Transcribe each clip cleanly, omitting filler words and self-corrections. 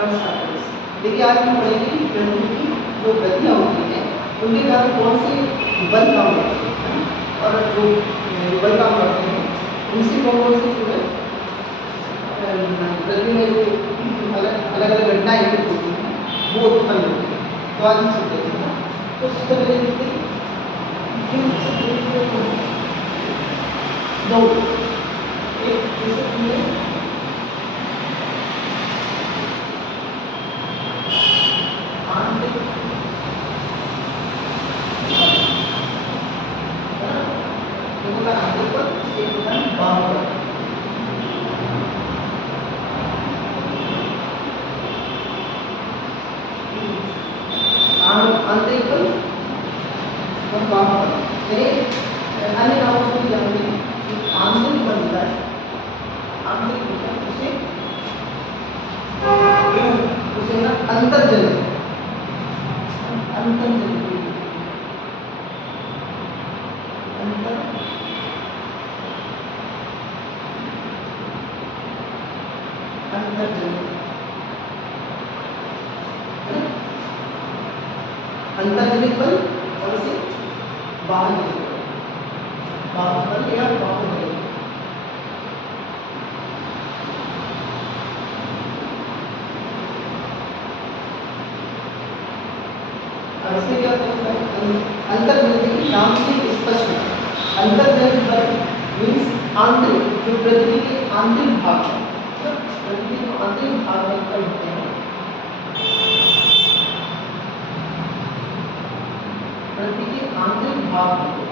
ट्रांसफैक्टर्स। देखिए आज हम पढ़ेंगे कि ग्रंथि की जो गतियाँ होती हैं उनके कारण कौन से बल काम करते हैं और जो बल काम करते हैं उनसे कौन कौन से जो है ग्रंथि में जो अलग अलग घटनाएं होती हैं वो उत्पन्न होती हैं। तो आज हम सब देखेंगे। तो सबसे पहले देखते हैं दो एक आंतरिक बल और बाह्य बल, अन्य नामों से भी जानते हैं कि आंतरिक बल होता है, आंतरिक होता है उसे ना अंतर्जनित अंतर्जनित बल और इसे बाह्य बल या बाह्य बल। अब इसमें क्या होता है अंतर्जनित नाम से स्पष्ट है। अंतर्जनित बल मीन्स आंतरिक जो पृथ्वी के आंतरिक भाग है, पृथ्वी के आंतरिक भाग में उत्पन्न होते हैं। पृथ्वी के आंतरिक भाग में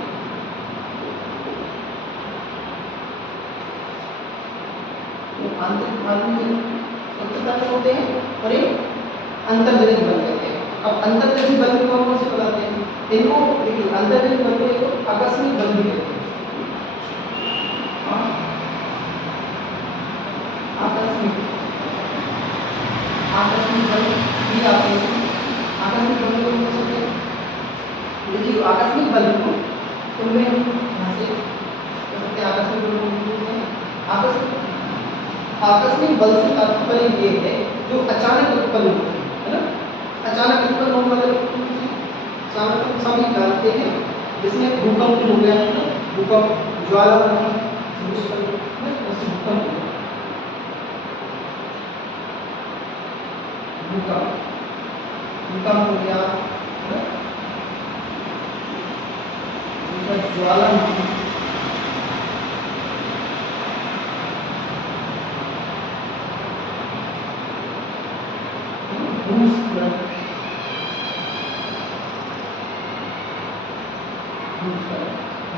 आंतरिक भाग में सबसे पहले होते हैं और एक अंतर्जनित बल कहते हैं। अब अंतर्जनित बल को कौन से बताते हैं? इनको देखिए अंतर्जनित बल को एक आकस्मिक बल भी कहते हैं। आकस्मिक बल भी आते हैं। आकस्मिक बल को कौन से देखिए आकस्मिक बल को उनमें यहाँ से आकस्मिक बल को आकस्मिक बल से तात्पर्य ये है जो अचानक उत्पन्न होते है ना, अचानक उत्पन्न होने वाले अचानक सभी जानते हैं जिसमें भूकंप हो गया है, भूकंप ज्वालामुखी भूकंप हो गया, ज्वालामुखी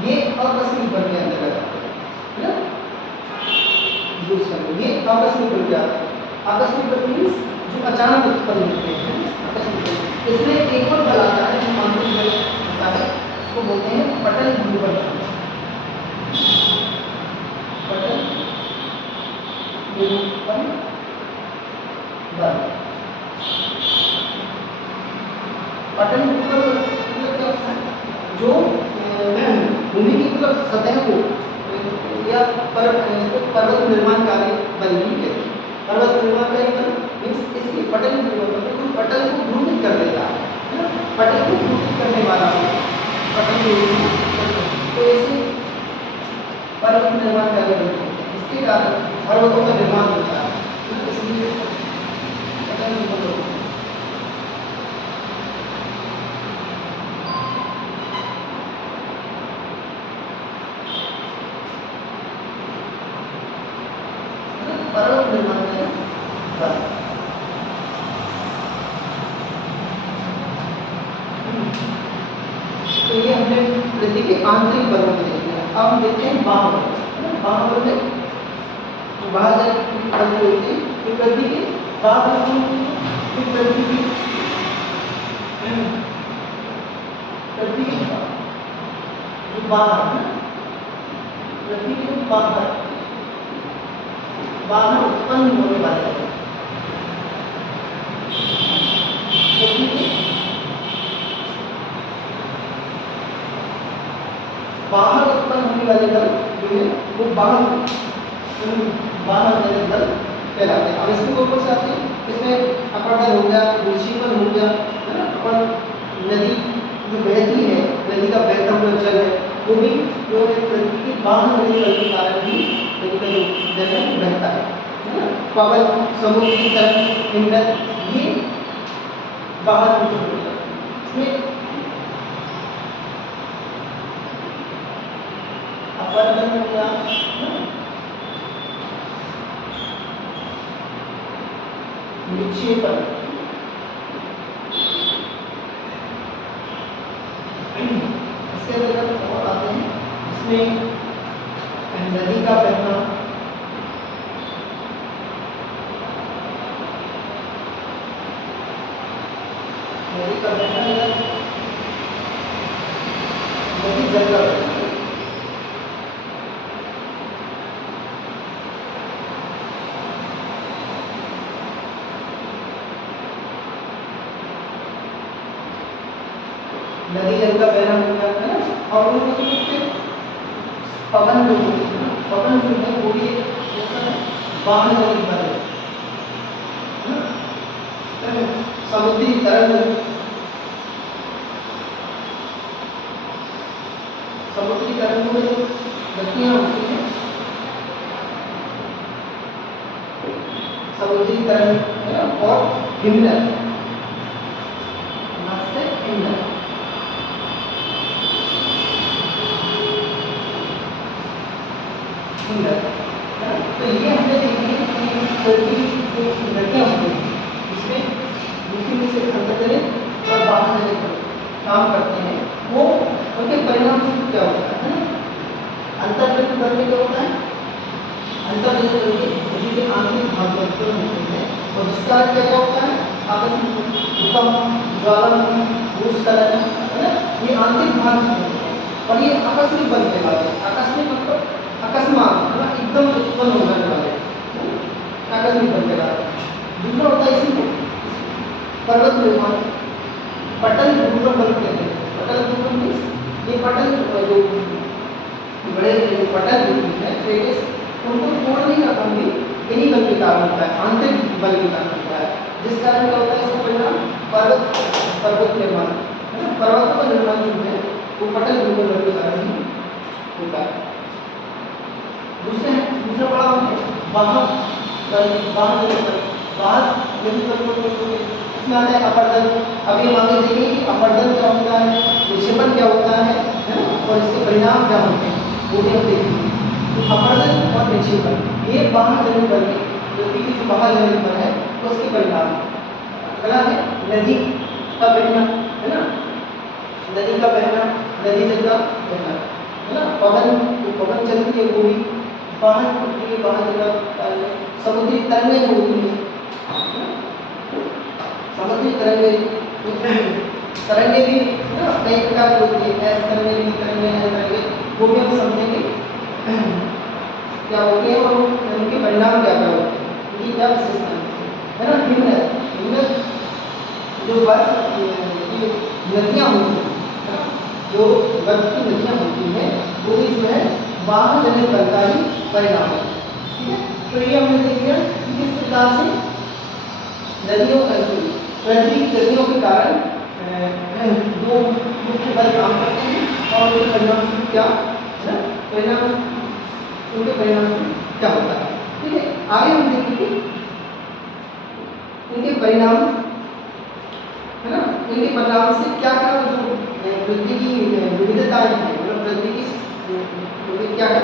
ये आकस्मिक बल के अंतर्गत आते हैं ना। ये आकस्मिक बल क्या है? आकस्मिक बल मीन्स जो अचानक उत्पन्न होते हैं आकस्मिक बल। इसमें एक और बल आता है जो आंतरिक बल होता है, उसको बोलते हैं पटल ध्रुवबल। पटल ध्रुवबल बल। पटल ध्रुवबल जो भूमि की मतलब सतह को या पर्वत निर्माणकारी बल नहीं कहते। पर्वत निर्माणकारी बल मीन्स इसकी पटल को पटल को ध्रुवित कर देता है, पटल को ध्रुवित करने वाला पटल तो ऐसे पर्वत निर्माणकारी बल कहते हैं। इसके कारण पर्वतों का निर्माण होता है, इसलिए पटल ध्रुवबल होता है। पर्वत निर्माण में तो ये हमने पृथ्वी के आंतरिक बलों को देख लिया। अब हम देखते हैं बाह्य बल। बाह्य बल में बाह्य बल जो होते हैं तो पृथ्वी के बाह्य पृथ्वी की जो बाहर है, पृथ्वी के बाहर उत्पन्न होने वाले बाहर उत्पन्न होने वाले बल जो है वो बाहर बल कहलाते हैं। अब इसमें कौन कौन से आते हैं? इसमें अपर्दन हो गया, विक्षेपण हो गया, है ना। अपन नदी जो बहती है, नदी का बहता हुआ जल है, वो भी जो है पृथ्वी के बाहर होने के कारण ही नदी का जो जल है वो बहता है ना। पवन, समुद्री तरंग, इंद्र, ये बाहर होते हैं। इसमें अपर्दन हो गया, विक्षेपण, इसके अंतर्गत और आते हैं। इसमें नदी का बहना, नदी का बहना या नदी जल का बहना, नदी जल का बहना हो जाता है। और उनमें कुछ पवन जो होती है ना, पवन जो है वो भी वाहन निर्भर है ना। समुद्री तरंग, समुद्री तरंगों में जो गतियां होती हैं, समुद्री तरंग है ना, और हिमनद, हिमनद, तो ये हमने देखी कि पृथ्वी जो नदियाँ होती हैं इसमें दूसरी में से अंतर्गत और बाहर काम करते हैं, वो उनके परिणाम क्या होता है ना। अंतर्गत करके क्या होता है, अंतर्गत करके नदी के आंतरिक भाग में उत्पन्न होते हैं और जिसका अर्थ क्या होता है, आपस में भूकंप, ज्वालामुखी, भूस्खलन, है ना, ये आंतरिक भाग में होते हैं और ये आकस्मिक बनने वाले, आकस्मिक मतलब अकस्मात, है ना, एकदम उत्पन्न होने वाले, आकस्मिक बनने वाले। दूसरा होता है इसी को पर्वत निर्माण, पटल भूकंप कहते हैं। पटल भूकंप ये पटल जो बड़े पटल होती है ट्रेस, उनको तोड़ने का काम भी इन्हीं बल के कारण होता है, आंतरिक बल के कारण होता है, जिस कारण क्या होता है, इसका परिणाम पर्वत निर्माण, है ना। पर्वतों का निर्माण जो है वो पटल भूकंप के कारण ही होता है। दूसरा बड़ा है बाहर इसमें आता है अपर्दन। अभी हम आगे देखेंगे कि अपर्दन क्या होता है, विक्षेपण क्या होता है ना, और इसके परिणाम क्या होते हैं वो भी हम देखेंगे। तो अपर्दन और विक्षेपण ये बाहर जमीन पर पृथ्वी की जो बाहर जमीन पर है उसके परिणाम। अगला है नदी का बहना, है ना, नदी का बहना, नदी जल का बहना, है ना। पवन चलती है वो भी बाहर होती है, बाहर जगह समुद्री तरंगें होती हैं, समुद्री तरंगें भी ना कई प्रकार की होती है, ऐसे तरंगें वो भी हम समझेंगे क्या होती है और उनके परिणाम क्या क्या होते हैं, उनकी क्या विशेषता है ना। हिमनद जो बर्फ की नदियाँ होती हैं, जो बर्फ की नदियाँ होती हैं वो भी जो है बाहर जमीन पर का ही परिणाम है, ठीक है। तो ये हमने देख लिया कि किस प्रकार से नदियों पृथ्वी की गतियों के कारण दो मुख्य बल काम करते हैं और उनके परिणाम से क्या है, परिणाम उनके परिणाम से क्या होता है, ठीक है। आगे हम देखेंगे उनके परिणाम, है ना, उनके परिणाम से क्या क्या जो पृथ्वी की विविधताएं हैं, मतलब पृथ्वी की क्या क्या